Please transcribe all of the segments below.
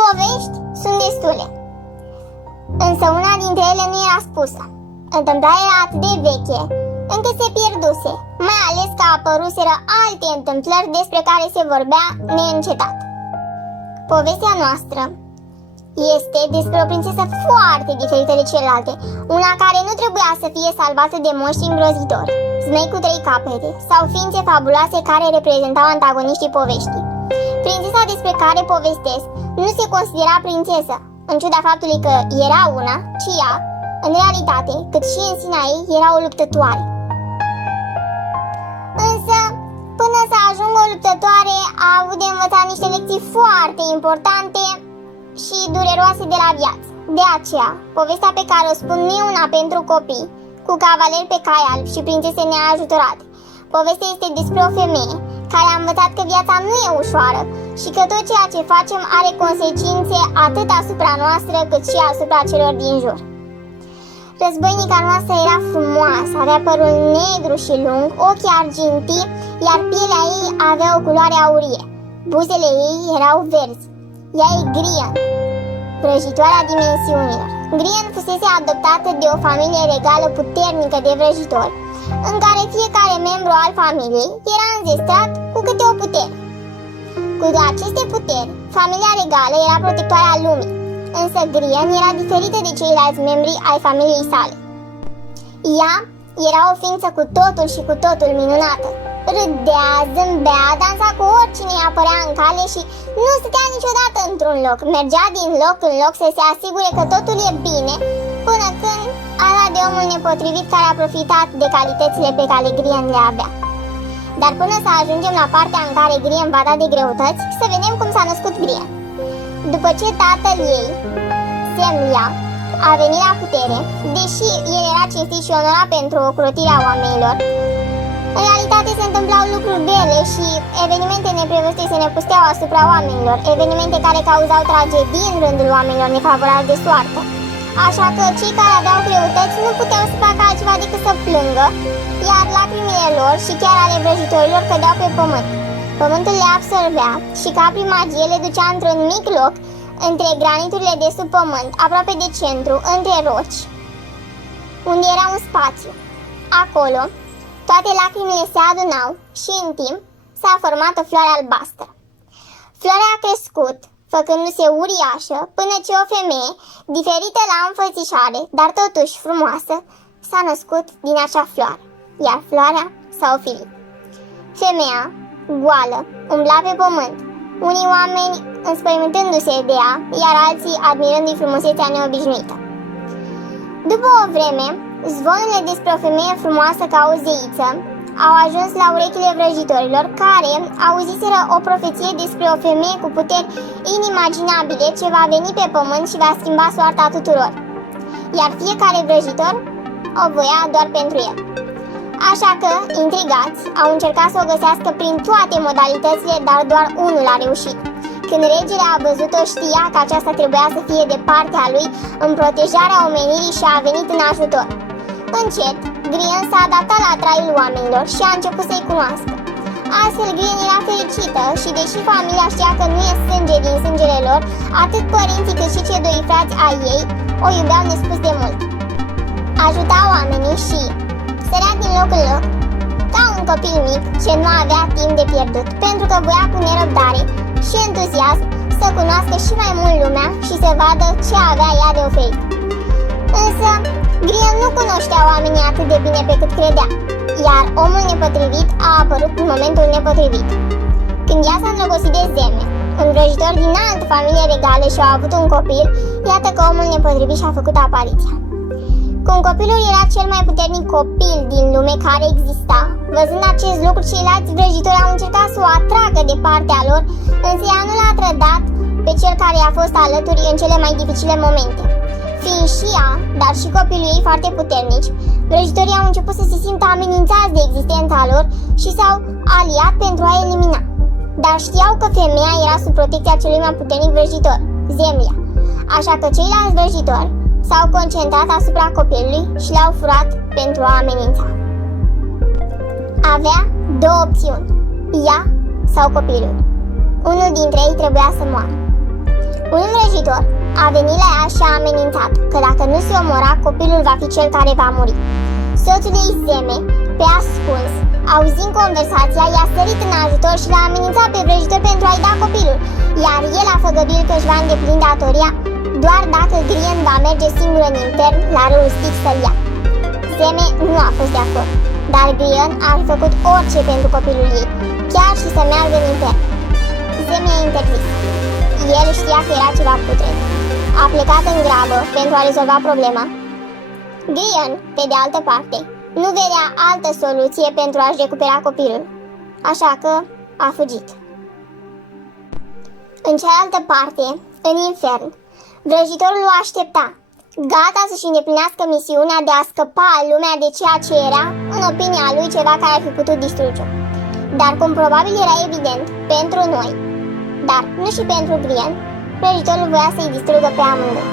Povești sunt destule, însă una dintre ele nu era spusă. Întâmplarea era atât de veche încât se pierduse, mai ales că apăruseră alte întâmplări despre care se vorbea neîncetat. Povestea noastră este despre o prințesă foarte diferită de celelalte, una care nu trebuia să fie salvată de monștri îngrozitori, zmei cu 3 capete sau ființe fabuloase care reprezentau antagoniștii poveștii. Prințesa despre care povestesc nu se considera prințesă, în ciuda faptului că era una, ci ea, în realitate, cât și în sinea ei, era o luptătoare. Însă, până să ajungă o luptătoare, a avut de învățat niște lecții foarte importante și dureroase de la viață. De aceea, povestea pe care o spun nu e una pentru copii, cu cavaleri pe cai albi și prințese neajutorate. Povestea este despre o femeie care a învățat că viața nu e ușoară și că tot ceea ce facem are consecințe atât asupra noastră cât și asupra celor din jur. Războinica noastră era frumoasă, avea părul negru și lung, ochii argintii, iar pielea ei avea o culoare aurie. Buzele ei erau verzi. Ea e Grian, vrăjitoarea dimensiunilor. Grian fusese adoptată de o familie regală puternică de vrăjitori, în care fiecare membru al familiei era înzestrat cu câte o putere. Cu aceste puteri, familia regală era protectoarea lumii, însă Grian era diferită de ceilalți membri ai familiei sale. Ea era o ființă cu totul și cu totul minunată. Râdea, zâmbea, dansa cu oricine îi apărea în cale și nu stătea niciodată într-un loc. Mergea din loc în loc să se asigure că totul e bine, până când a dat de omul nepotrivit care a profitat de calitățile pe care Grian le avea. Dar până să ajungem la partea în care Grian va da de greutăți, să vedem cum s-a născut Grian. După ce tatăl ei, Semlia, a venit la putere, deși el era cinstit și onorat pentru ocrotirea oamenilor, în realitate se întâmplau lucruri grele și evenimente neprevăzute se năpusteau asupra oamenilor, evenimente care cauzau tragedii în rândul oamenilor nefavorați de soartă. Așa că cei care aveau greutăți nu puteau să facă altceva decât să plângă, iar lacrimile lor și chiar ale vrăjitorilor cădeau pe pământ. Pământul le absorbea și ca prin magie le ducea într-un mic loc, între graniturile de sub pământ, aproape de centru, între roci, unde era un spațiu. Acolo, toate lacrimile se adunau și în timp s-a format o floare albastră. Floarea a crescut, făcându-se uriașă, până ce o femeie, diferită la înfățișare, dar totuși frumoasă, s-a născut din acea floare, iar floarea s-a ofilit. Femeia, goală, umbla pe pământ, unii oameni înspăimântându-se de ea, iar alții admirându-i frumusețea neobișnuită. După o vreme, zvonurile despre o femeie frumoasă ca o zeiță au ajuns la urechile vrăjitorilor, care auziseră o profeție despre o femeie cu puteri inimaginabile ce va veni pe pământ și va schimba soarta tuturor, iar fiecare vrăjitor o voia doar pentru el. Așa că, intrigați, au încercat să o găsească prin toate modalitățile, dar doar unul a reușit. Când regele a văzut-o, știa că aceasta trebuia să fie de partea lui în protejarea omenirii și a venit în ajutor. Încet, Grian s-a adaptat la traiul oamenilor și a început să-i cunoască. Astfel, Grian era fericită și deși familia știa că nu e sânge din sângele lor, atât părinții cât și cei 2 frați ai ei o iubeau nespus de mult. Ajuta oamenii și sărea din loc în loc, ca un copil mic ce nu avea timp de pierdut, pentru că voia cu nerăbdare și entuziasm să cunoască și mai mult lumea și să vadă ce avea ea de oferit. Însă, Grian nu cunoștea oamenii atât de bine pe cât credea, iar omul nepotrivit a apărut în momentul nepotrivit. Când ea s-a îndrăgostit de Zeme, un vrăjitor din altă familie regală și a avut un copil, iată că omul nepotrivit și-a făcut apariția. Cum copilul era cel mai puternic copil din lume care exista, văzând acest lucru, ceilalți vrăjitori au încercat să o atragă de partea lor, însă ea nu l-a trădat pe cel care i-a fost alături în cele mai dificile momente. Fiind și ea, dar și copilul ei foarte puternici, vrăjitorii au început să se simtă amenințați de existența lor și s-au aliat pentru a elimina. Dar știau că femeia era sub protecția celui mai puternic vrăjitor, Zemlia, așa că ceilalți vrăjitori s-au concentrat asupra copilului și l-au furat pentru a amenința. Avea 2 opțiuni, ea sau copilul. Unul dintre ei trebuia să moară. Unul vrăjitor a venit la ea și a amenințat că dacă nu se omora, copilul va fi cel care va muri. Soțul ei Zeme, pe ascuns, auzind conversația, i-a sărit în ajutor și l-a amenințat pe vrăjitor pentru a-i da copilul, iar el a făgăduit că își va îndeplini datoria doar dacă Grien va merge singur în infern la râul Styx să-l ia. Zeme nu a fost de acord, dar Grien a făcut orice pentru copilul ei, chiar și să meargă în infern. Zeme a interzis. El știa că era ceva putred. A plecat în grabă pentru a rezolva problema. Grien, pe de altă parte, nu vedea altă soluție pentru a-și recupera copilul, așa că a fugit. În cealaltă parte, în infern, vrăjitorul o aștepta, gata să-și îndeplinească misiunea de a scăpa lumea de ceea ce era, în opinia lui, ceva care ar fi putut distruge-o. Dar cum probabil era evident pentru noi, dar nu și pentru Grien, vrăjitorul voia să-i distrugă pe amândoi.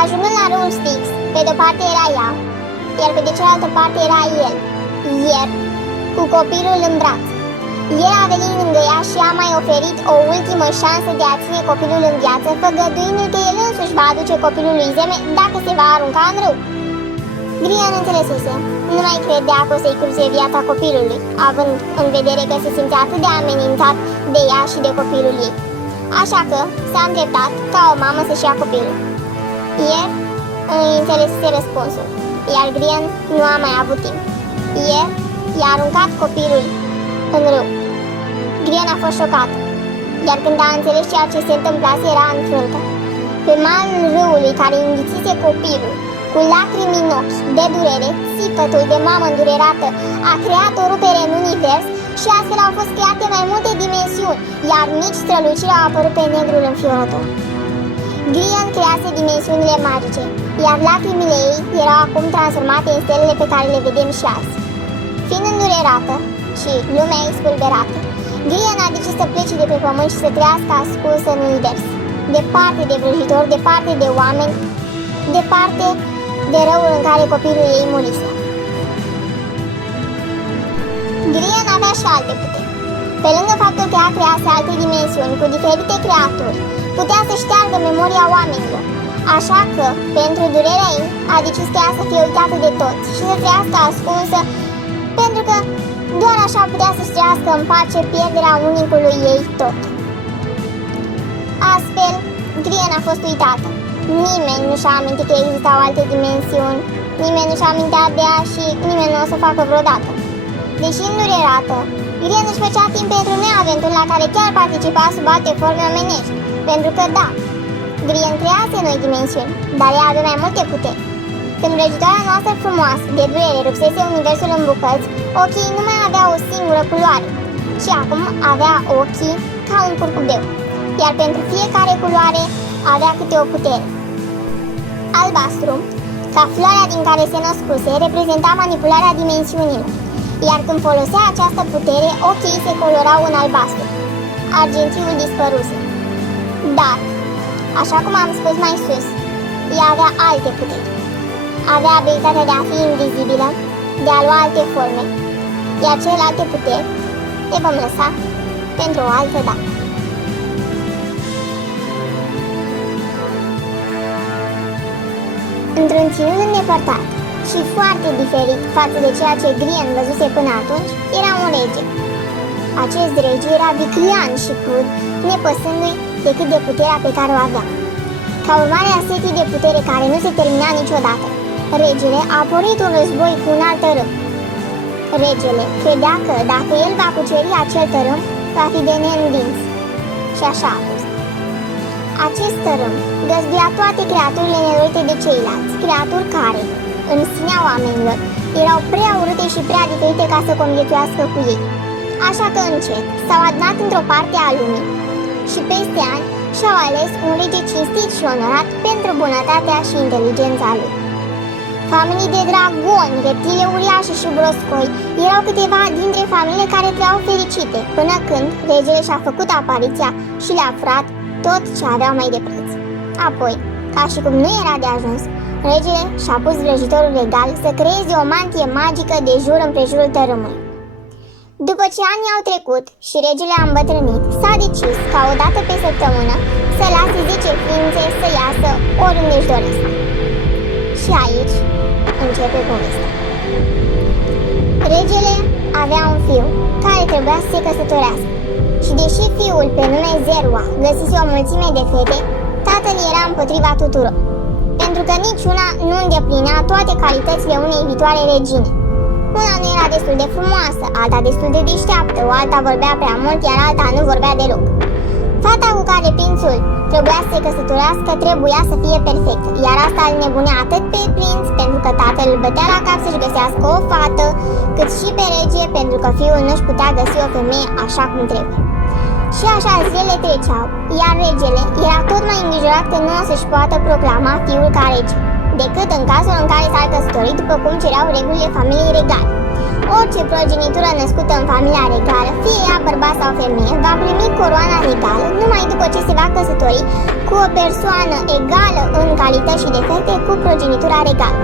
Ajungând la râul Styx, pe de-o parte era ea, iar pe de cealaltă parte era el, cu copilul în braț. El a venit lângă ea și a mai oferit o ultimă șansă de a ține copilul în viață, făgăduindu-i că el însuși va aduce copilul lui Zeme dacă se va arunca în râu. Grien înțelesese, nu mai credea că o să-i cruce viața copilului, având în vedere că se simțea atât de amenințat de ea și de copilul ei. Așa că s-a îndreptat ca o mamă să-și ia copilul. El înțelesese răspunsul, iar Grien nu a mai avut timp. El i-a aruncat copilul în râu. Grien a fost șocat, iar când a înțeles ceea ce se întâmplase, era înfrântă. Pe malul râului care înghițise copilul, cu lacrimi în ochi, de durere, țipătul de mamă îndurerată a creat o rupere în univers și astfel au fost create mai multe dimensiuni, iar mici străluciri au apărut pe negrul înfiorător. Grien crease dimensiunile magice, iar lacrimile ei erau acum transformate în stelele pe care le vedem și azi. Fiind îndurerată și lumea ei spulberată, Grien a decis să plece de pe pământ și să trăiască ascunsă în univers, departe de vrăjitori, departe de oameni, departe de răul în care copilul ei murise. Grien avea și alte puteri. Pe lângă faptul că ea crease alte dimensiuni cu diferite creaturi, putea să șteargă memoria oamenilor. Așa că, pentru durerea ei, a decis că ea să fie uitată de toți și să trăiască ascunsă, pentru că doar așa putea să-și trăiască în pace pierderea unicului ei tot. Astfel, Grien a fost uitată. Nimeni nu și-a amintit că existau alte dimensiuni, nimeni nu și-a amintea de ea și nimeni nu o să facă vreodată. Deși îndurerată, Grien își făcea timp pentru noi aventuri la care chiar participa sub alte forme omenești, pentru că da, Grien crease noi dimensiuni, dar ea avea mai multe puteri. Când vrăjitoarea noastră frumoasă, de durere, rupsese universul în bucăți, ochii nu mai aveau o singură culoare, și acum avea ochii ca un curcubeu, iar pentru fiecare culoare avea câte o putere. Albastru, ca floarea din care se născuse, reprezenta manipularea dimensiunilor, iar când folosea această putere, ochii se colorau în albastru. Argințiul dispăruse. Dar, așa cum am spus mai sus, ea avea alte puteri. Avea abilitatea de a fi invizibilă, de a lua alte forme, iar celelalte puteri le vom lăsa pentru o altă dată. Într-un ținut îndepărtat și foarte diferit față de ceea ce Grien văzuse până atunci, era un rege. Acest rege era viclean și crud, nepăsându-i decât de puterea pe care o avea. Ca urmare a setii de putere care nu se termina niciodată, regele a pornit un război cu un alt tărâm. Regele credea că dacă el va cuceri acel tărâm, va fi de neînvins. Și așa a fost. Acest tărâm găzduia toate creaturile nedorite de ceilalți, creaturi care, în sinea oamenilor, erau prea urâte și prea diferite ca să conviețuiască cu ei. Așa că încet s-au adunat într-o parte a lumii și peste ani și-au ales un rege cinstit și onorat pentru bunătatea și inteligența lui. Familii de dragoni, reptile uriașe și broscoi erau câteva dintre familiile care trăiau fericite, până când regele și-a făcut apariția și le-a furat tot ce aveau mai de preț. Apoi, ca și cum nu era de ajuns, regele și-a pus vrăjitorul regal să creeze o mantie magică de jur împrejurul tărâmului. După ce anii au trecut și regele a îmbătrânit, s-a decis ca o dată pe săptămână să lase 10 își doresc. Și aici începe povestea. Regele avea un fiu care trebuia să se căsătorească și deși fiul pe nume Zerua găsise o mulțime de fete, tatăl era împotriva tuturor, pentru că niciuna nu îndeplinea toate calitățile unei viitoare regine. Una nu era destul de frumoasă, alta destul de deșteaptă, o alta vorbea prea mult, iar alta nu vorbea deloc. Fata cu care prințul trebuia să se căsătorească trebuia să fie perfectă, iar asta îl nebunea atât pe prinț, pentru că tatăl îl bătea la cap să-și găsească o fată, cât și pe rege, pentru că fiul nu-și putea găsi o femeie așa cum trebuie. Și așa zilele treceau, iar regele era tot mai îngrijorat că nu o să-și poată proclama fiul ca rege, decât în cazul în care s-ar căsători după cum cereau regulile familiei regale. Orice progenitură născută în familia regală, fie ea bărbat sau femeie, va primi coroana regală numai după ce se va căsători cu o persoană egală în calități și defecte cu progenitura regală.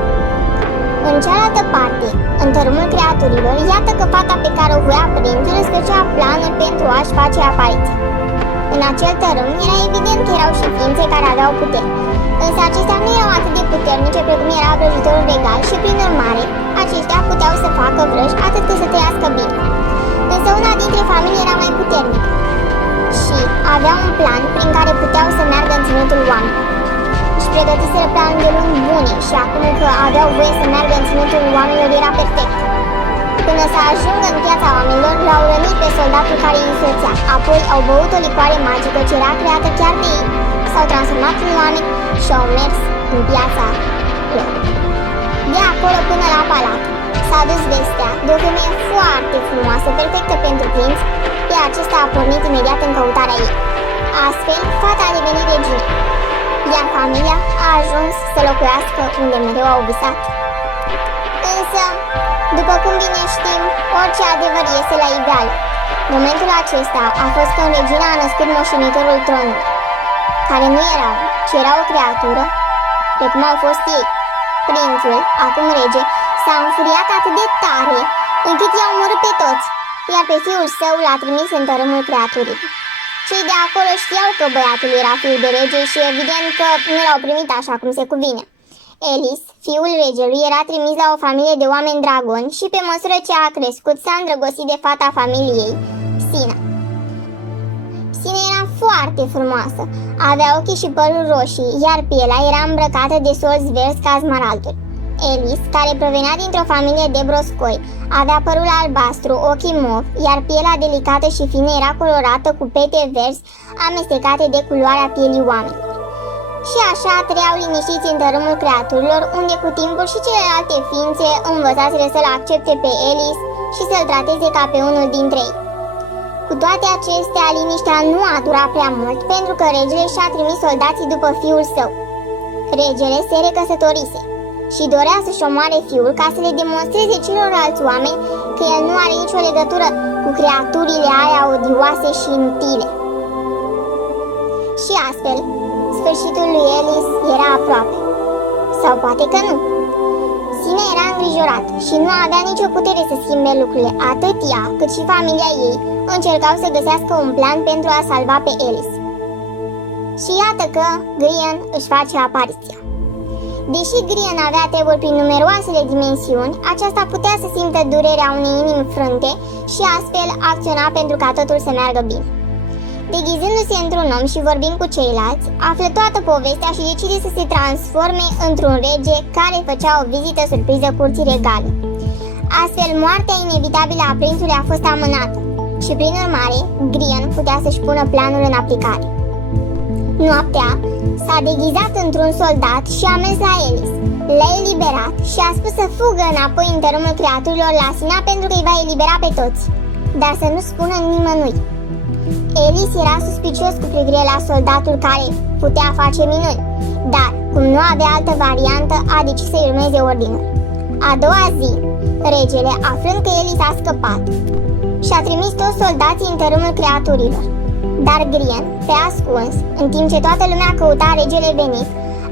În cealaltă parte, în tărâmul creaturilor, iată că fata pe care o voia prințul își făcea planuri pentru a-și face apariția. În acel tărâm era evident că erau și ființe care aveau puteri, însă acestea nu erau atât de puternice precum era vrăjitorul regal și, prin urmare, aceștia puteau să facă vrăji atât cât să trăiască bine. Însă una dintre familii era mai puternică și avea un plan prin care puteau să meargă în ținutul oamenilor. Își pregătiseră planul de luni bune și acum că aveau voie să meargă în ținutul oamenilor era perfect. Până să ajungă în piața oamenilor, l-au rănit pe soldatul care îi însoțea, apoi au băut o licoare magică ce era creată chiar de ei, s-au transformat în oameni și au mers în piața lor. De acolo până la palat s-a dus vestea de o femeie foarte frumoasă, perfectă pentru prinț, iar acesta a pornit imediat în căutarea ei. Astfel, fata a devenit regină, iar familia a ajuns să locuiască unde mereu au visat. Însă, după cum bine știm, orice adevăr iese la iveală. Momentul acesta a fost când regina a născut moștenitorul tronului, care nu era om, ci era o creatură, precum au fost ei. Prințul, acum rege, s-a înfuriat atât de tare, încât i-a omorât pe toți, iar pe fiul său l-a trimis în tărâmul creaturii. Cei de acolo știau că băiatul era fiul de rege și evident că nu l-au primit așa cum se cuvine. Elis, fiul regelui, era trimis la o familie de oameni dragoni și pe măsură ce a crescut s-a îndrăgostit de fata familiei, Sina. Sina era foarte frumoasă, avea ochii și părul roșii, iar pielea era îmbrăcată de solzi verzi ca smaralduri. Elis, care provenea dintr-o familie de broscoi, avea părul albastru, ochii mov, iar pielea delicată și fină era colorată cu pete verzi amestecate de culoarea pielii oamenilor. Și așa trăiau liniștiți în tărâmul creaturilor, unde cu timpul și celelalte ființe învățaseră să-l accepte pe Elis și să-l trateze ca pe unul dintre ei. Cu toate acestea, liniștea nu a durat prea mult, pentru că regele și-a trimis soldații după fiul său. Regele se recăsătorise și dorea să-și omoare fiul ca să le demonstreze celorlalți oameni că el nu are nicio legătură cu creaturile aia odioase și inutile. Și astfel, sfârșitul lui Elis era aproape. Sau poate că nu. Sina era îngrijorat și nu avea nicio putere să schimbe lucrurile. Atât ea, cât și familia ei încercau să găsească un plan pentru a salva pe Elis. Și iată că Grian își face apariția. Deși Grian avea treburi prin numeroasele dimensiuni, aceasta putea să simtă durerea unei inimi frânte și astfel acționa pentru ca totul să meargă bine. Deghizându-se într-un om și vorbind cu ceilalți, află toată povestea și decide să se transforme într-un rege care făcea o vizită surpriză curții regale. Astfel, moartea inevitabilă a prințului a fost amânată și, prin urmare, Grian putea să-și pună planul în aplicare. Noaptea, s-a deghizat într-un soldat și a mers la Elis. L-a eliberat și a spus să fugă înapoi în tărâmul creaturilor la Sina pentru că îi va elibera pe toți, dar să nu spună nimănui. Elis era suspicios cu privire la soldatul care putea face minuni, dar, cum nu avea altă variantă, a decis să-i urmeze ordinul. A doua zi, regele, aflând că Elis a scăpat, și-a trimis toți soldații în tărâmul creaturilor. Dar Grian, pe ascuns, în timp ce toată lumea căuta regele venit,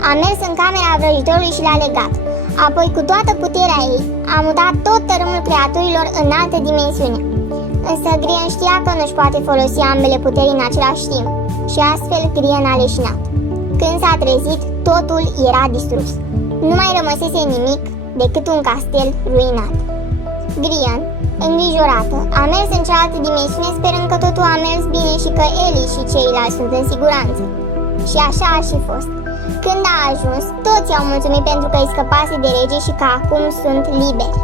a mers în camera vrăjitorului și l-a legat. Apoi, cu toată puterea ei, a mutat tot tărâmul creaturilor în altă dimensiune. Însă Grian știa că nu-și poate folosi ambele puteri în același timp și astfel Grian a leșinat. Când s-a trezit, totul era distrus. Nu mai rămăsese nimic decât un castel ruinat. Brienne, îngrijorată, a mers în cealaltă dimensiune sperând că totul a mers bine și că Ellie și ceilalți sunt în siguranță. Și așa a și fost. Când a ajuns, toți au mulțumit pentru că îi scăpase de rege și că acum sunt liberi.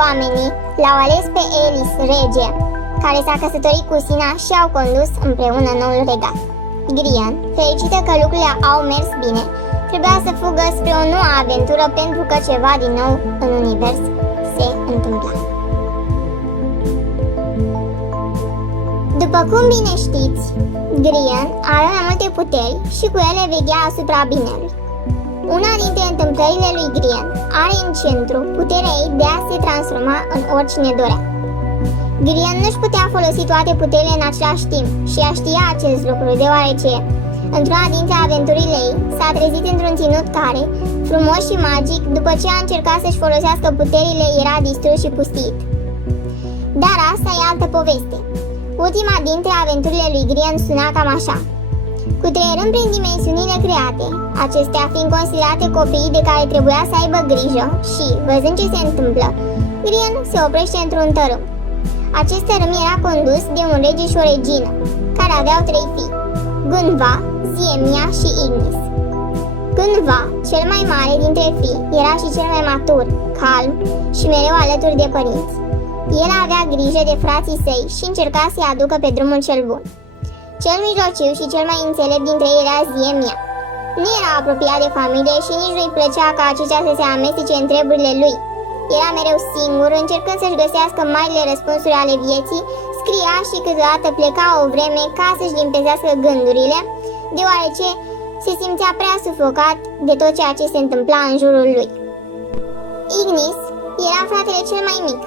Oamenii l-au ales pe Ellis rege, care s-a căsătorit cu Sina și au condus împreună noul regat. Brienne, fericită că lucrurile au mers bine, trebuia să fugă spre o nouă aventură pentru că ceva din nou în univers se întâmpla. După cum bine știți, Brienne are mai multe puteri și cu ele veghea asupra binelui. Una dintre întâmplările lui Brienne are în centru puterea ei de a se transforma în oricine dorea. Brienne nu-și putea folosi toate puterile în același timp și ea știa acest lucru deoarece, într-una dintre aventurile ei, s-a trezit într-un ținut care, frumos și magic, după ce a încercat să-și folosească puterile, era distrus și pustit. Dar asta e altă poveste. Ultima dintre aventurile lui Brienne suna cam așa: cutreierând prin dimensiunile create, acestea fiind considerate copiii de care trebuia să aibă grijă și, văzând ce se întâmplă, Brienne se oprește într-un tărâm. Acest tărâm era condus de un rege și o regină, care aveau 3 fii: Gunva, Ziemia și Ignis. Gunva, cel mai mare dintre fii, era și cel mai matur, calm și mereu alături de părinți. El avea grijă de frații săi și încerca să-i aducă pe drumul cel bun. Cel mijlociu și cel mai înțelept dintre ei era Ziemia. Nu era apropiat de familie și nici nu-i plăcea ca aceștia să se amestece în treburile lui. Era mereu singur, încercând să-și găsească marile răspunsuri ale vieții, scria și câteodată pleca o vreme ca să-și limpezească gândurile, deoarece se simțea prea sufocat de tot ceea ce se întâmpla în jurul lui. Ignis era fratele cel mai mic.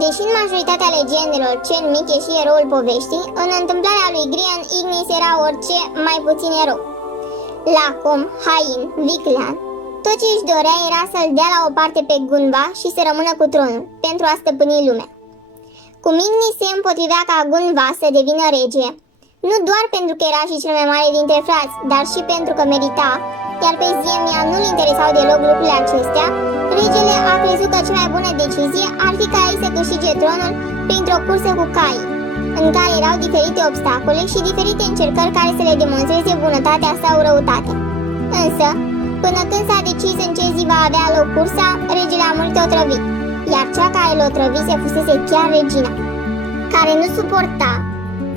Deși în majoritatea legendelor cel mic e și eroul poveștii, în întâmplarea lui Brienne, Ignis era orice, mai puțin erou. Lacom, hain, viclean, tot ce își dorea era să-l dea la o parte pe Gunva și să rămână cu tronul, pentru a stăpâni lumea. Cum Ignis se împotrivea ca Gunva să devină rege, nu doar pentru că era și cel mai mare dintre frați, dar și pentru că merita, iar pe Ziemia nu-l interesau deloc lucrurile acestea, regele a crezut că cea mai bună decizie ar fi ca ei să câștige tronul printr-o cursă cu cai, în care erau diferite obstacole și diferite încercări care să le demonstreze bunătatea sau răutatea. Însă, până când s-a decis în ce zi va avea loc cursa, regele a murit otrăvit, iar cea care l-o trăvise fusese chiar regina, care nu suporta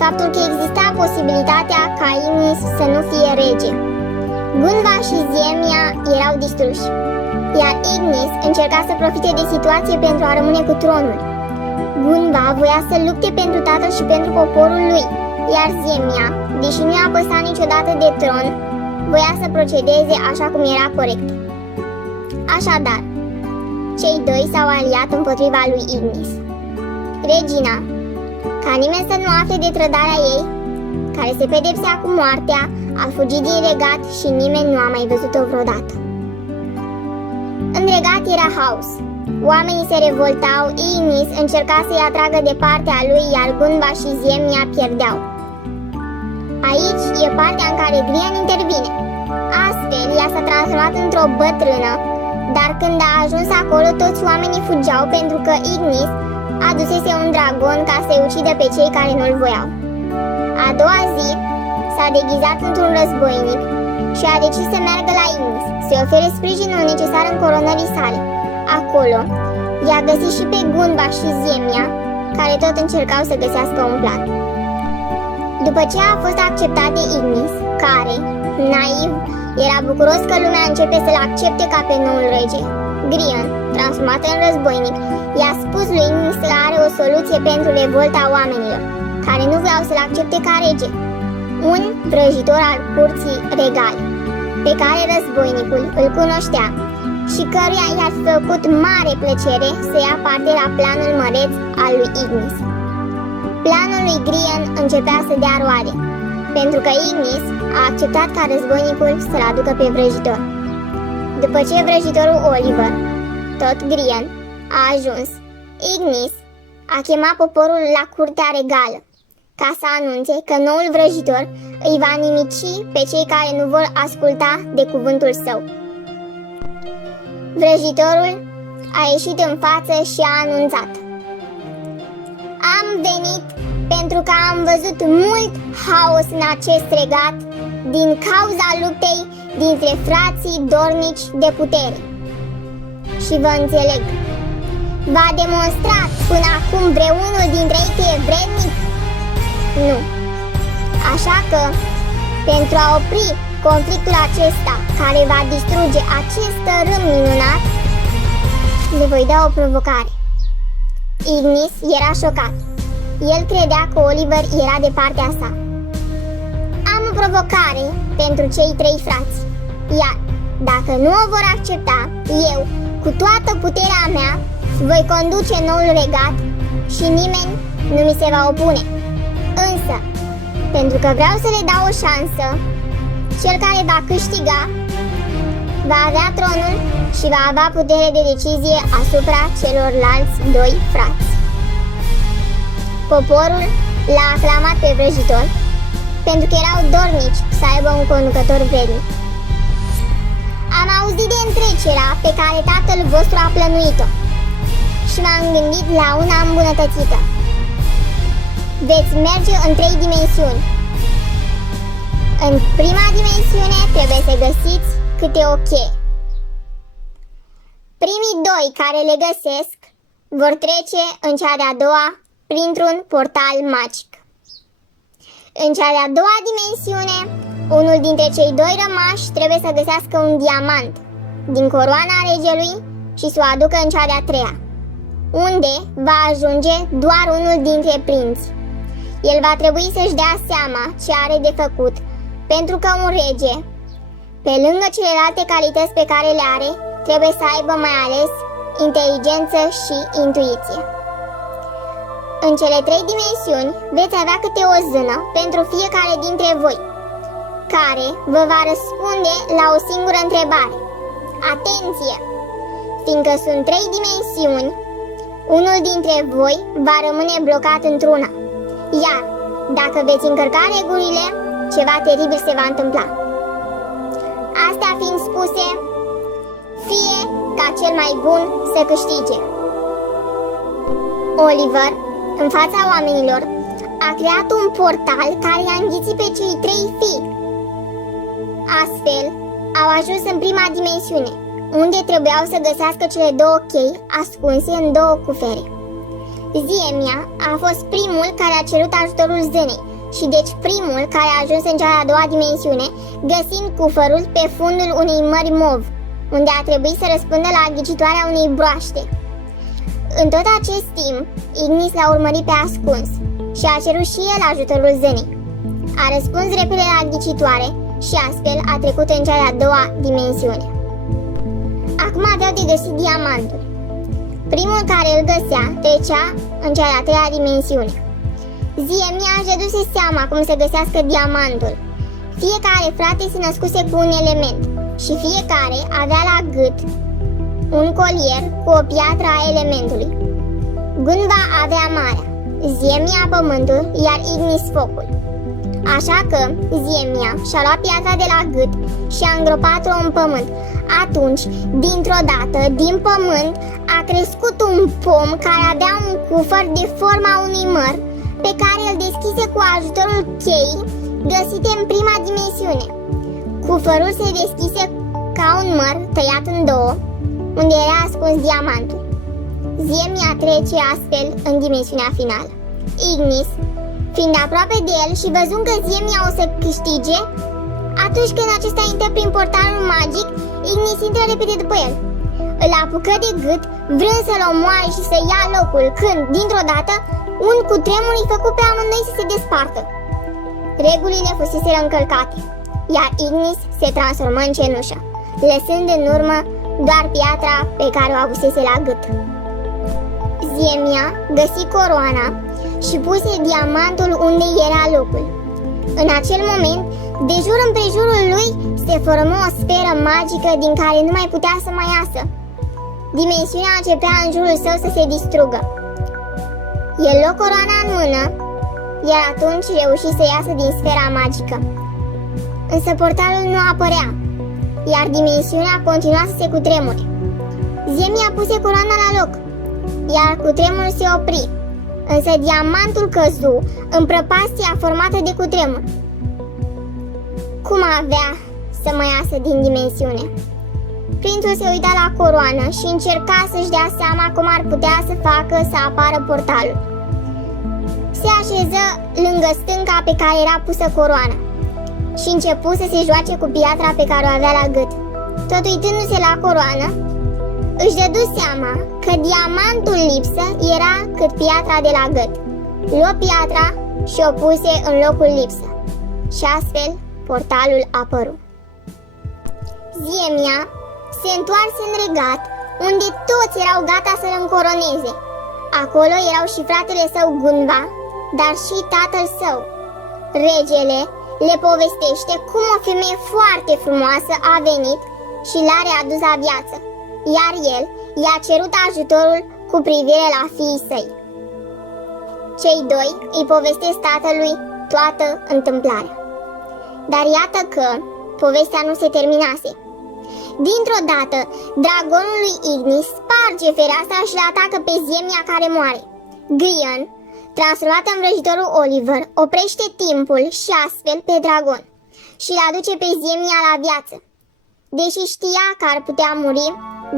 faptul că exista posibilitatea ca Ignis să nu fie rege. Gunva și Ziemia erau distruși, iar Ignis încerca să profite de situație pentru a rămâne cu tronul. Gunva voia să lupte pentru tatăl și pentru poporul lui, iar Ziemia, deși nu i-a păsat niciodată de tron, voia să procedeze așa cum era corect. Așadar, cei doi s-au aliat împotriva lui Ignis. Regina, ca nimeni să nu afle de trădarea ei, care se pedepsea cu moartea, a fugit din regat și nimeni nu a mai văzut-o vreodată. În regat era haos. Oamenii se revoltau, Ignis încerca să-i atragă de partea lui, iar Gunva și Ziemia pierdeau. Aici e partea în care Brienne intervine. Astfel, ea s-a transformat într-o bătrână, dar când a ajuns acolo, toți oamenii fugeau pentru că Ignis adusese un dragon ca să-i ucidă pe cei care nu-l voiau. A doua zi, s-a deghizat într-un războinic și a decis să meargă la Ignis, să-i ofere sprijinul necesar în coronării sale. Acolo, i-a găsit și pe Gunva și Ziemia, care tot încercau să găsească un plan. După ce a fost acceptat de Ignis, care, naiv, era bucuros că lumea începe să-l accepte ca pe noul rege, Brienne, transformată în războinic, i-a spus lui Ignis că are o soluție pentru revolta oamenilor, care nu vreau să-l accepte ca rege: un vrăjitor al curții regale, pe care războinicul îl cunoștea și căruia i-a făcut mare plăcere să ia parte la planul măreț al lui Ignis. Planul lui Brienne începea să dea roade, pentru că Ignis a acceptat ca războinicul să-l aducă pe vrăjitor. După ce vrăjitorul Oliver, tot Brienne, a ajuns, Ignis a chemat poporul la curtea regală, ca să anunțe că noul vrăjitor îi va nimici pe cei care nu vor asculta de cuvântul său. Vrăjitorul a ieșit în față și a anunțat: Am venit pentru că am văzut mult haos în acest regat din cauza luptei dintre frații dornici de putere. Și vă înțeleg. V-a demonstrat până acum vreunul dintre ei că e vrednic? Nu. Așa că, pentru a opri conflictul acesta care va distruge acest tărâm minunat, le voi da o provocare. Ignis era șocat. El credea că Oliver era de partea sa. Am o provocare pentru cei 3 frați, iar dacă nu o vor accepta, eu, cu toată puterea mea, voi conduce noul regat și nimeni nu mi se va opune. Însă, pentru că vreau să le dau o șansă, cel care va câștiga va avea tronul și va avea putere de decizie asupra celorlalți 2 frați. Poporul l-a aclamat pe vrăjitor pentru că erau dornici să aibă un conducător vrednic. Am auzit de întrecerea pe care tatăl vostru a plănuit-o și m-am gândit la una îmbunătățită. Veți merge în 3 dimensiuni. În prima dimensiune trebuie să găsiți câte o cheie. Primii 2 care le găsesc vor trece în cea de-a doua printr-un portal magic. În cea de-a doua dimensiune, unul dintre cei 2 rămași trebuie să găsească un diamant din coroana regelui și să o aducă în cea de-a 3-a, unde va ajunge doar unul dintre prinți. El va trebui să-și dea seama ce are de făcut, pentru că un rege, pe lângă celelalte calități pe care le are, trebuie să aibă mai ales inteligență și intuiție. În cele 3 dimensiuni veți avea câte o zână pentru fiecare dintre voi, care vă va răspunde la o singură întrebare. Atenție! Fiindcă sunt 3 dimensiuni, unul dintre voi va rămâne blocat într-una, iar dacă veți încărca regulile, ceva teribil se va întâmpla. Astea fiind spuse, fie ca cel mai bun să câștige. Oliver, în fața oamenilor, a creat un portal care i-a înghițit pe cei 3 fii. Astfel, au ajuns în prima dimensiune, unde trebuiau să găsească cele 2 chei ascunse în 2 cufere. Ziemia a fost primul care a cerut ajutorul zânei și deci primul care a ajuns în cea de-a doua dimensiune, găsind cufărul pe fundul unei mări mov, unde a trebuit să răspundă la ghicitoarea unei broaște. În tot acest timp, Ignis l-a urmărit pe ascuns și a cerut și el ajutorul zânei. A răspuns repede la ghicitoare și astfel a trecut în cea de-a doua dimensiune. Acum aveau de găsit diamantul. Primul care îl găsea trecea în cea de-a 3-a dimensiune. Ziemia își dăduse seama cum să găsească diamantul. Fiecare frate se născuse cu un element și fiecare avea la gât un colier cu o piatră a elementului. Gândva avea marea, Ziemia pământul, iar Ignis focul. Așa că Ziemia și-a luat piatra de la gât și a îngropat-o în pământ. Atunci, dintr-o dată, din pământ, a crescut un pom care avea un cufăr de forma unui măr, pe care îl deschise cu ajutorul cheii găsite în prima dimensiune. Cufărul se deschise ca un măr tăiat în 2, unde era ascuns diamantul. Ziemia trece astfel în dimensiunea finală. Ignis, fiind aproape de el și văzând că Ziemia o să câștige, atunci când acesta intră prin portalul magic, Ignis intră repede după el. Îl apucă de gât, vrând să-l omoare și să ia locul, când, dintr-o dată, un cutremur îi făcu pe amândoi să se despartă. Regulile fusese încălcate, iar Ignis se transformă în cenușă, lăsând în urmă doar piatra pe care o avusese la gât. Ziemia găsi coroana și puse diamantul unde era locul. În acel moment, de jur împrejurul lui se formă o sferă magică din care nu mai putea să mai iasă. Dimensiunea începea în jurul său să se distrugă. El luă coroana în mână iar atunci reuși să iasă din sfera magică. Însă portalul nu apărea, iar dimensiunea continua să se cutremure. Zemia puse coroana la loc, iar cutremurul se opri, însă diamantul căzu în prăpastia formată de cutremur. Cum avea să mai iasă din dimensiune? Prințul se uita la coroană și încerca să-și dea seama cum ar putea să facă să apară portalul. Se așeză lângă stânca pe care era pusă coroana și începu să se joace cu piatra pe care o avea la gât. Tot uitându-se la coroană, își dădu seama că diamantul lipsă era cât piatra de la gât. Luă piatra și o puse în locul lipsă și astfel portalul apăru. Zemia se întoarse în regat, unde toți erau gata să-l încoroneze. Acolo erau și fratele său Gunva, dar și tatăl său. Regele le povestește cum o femeie foarte frumoasă a venit și l-a readus la viață, iar el i-a cerut ajutorul cu privire la fiii săi. Cei doi îi povestesc tatălui toată întâmplarea. Dar iată că povestea nu se terminase. Dintr-o dată, dragonul lui Ignis sparge fereastra și le atacă pe Zemia care moare. Grian, transformat în vrăjitorul Oliver, oprește timpul și astfel pe dragon și îl aduce pe Zemia la viață. Deși știa că ar putea muri,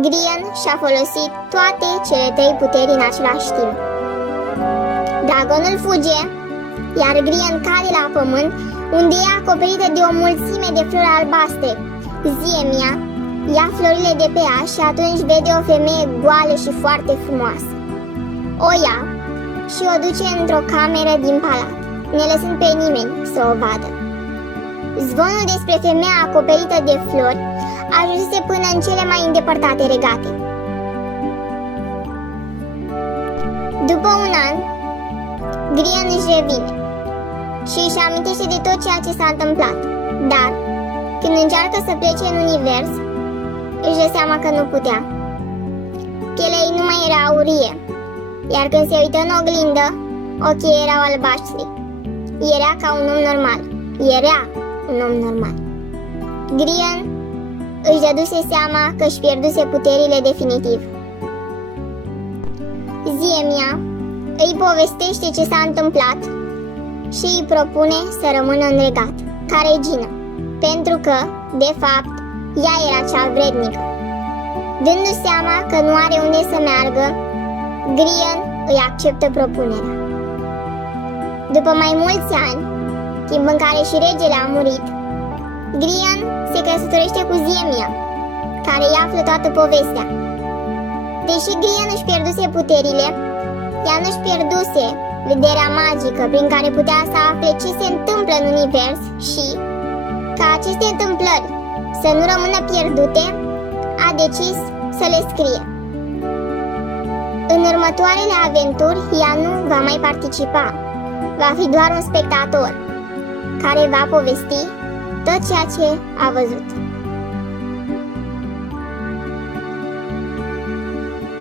Grian și-a folosit toate cele trei puteri în același timp. Dragonul fuge, iar Grian cade la pământ, unde e acoperită de o mulțime de flori albastre. Zemia ia florile de pe ea și atunci vede o femeie goală și foarte frumoasă. O ia și o duce într-o cameră din palat, ne lăsând pe nimeni să o vadă. Zvonul despre femeia acoperită de flori ajunsese până în cele mai îndepărtate regate. După un an, Grian își revine și își amintește de tot ceea ce s-a întâmplat, dar când încearcă să plece în univers, își dă seama că nu putea. Pielea ei nu mai era aurie, iar când se uită în oglindă, ochii erau albaștri. Era ca un om normal. Era un om normal. Grian își dăduse seama că își pierduse puterile definitiv. Zemia îi povestește ce s-a întâmplat și îi propune să rămână în regat, ca regină, pentru că, de fapt, ea era cea vrednică. Dându-și seama că nu are unde să meargă, Grian îi acceptă propunerea. După mai mulți ani, timp în care și regele a murit, Grian se căsătorește cu Zemia, care îi află toată povestea. Deși Grian își pierduse puterile, ea nu-și pierduse vederea magică prin care putea să afle ce se întâmplă în univers și, ca aceste întâmplări să nu rămână pierdute, a decis să le scrie. În următoarele aventuri, ea nu va mai participa, va fi doar un spectator care va povesti tot ceea ce a văzut.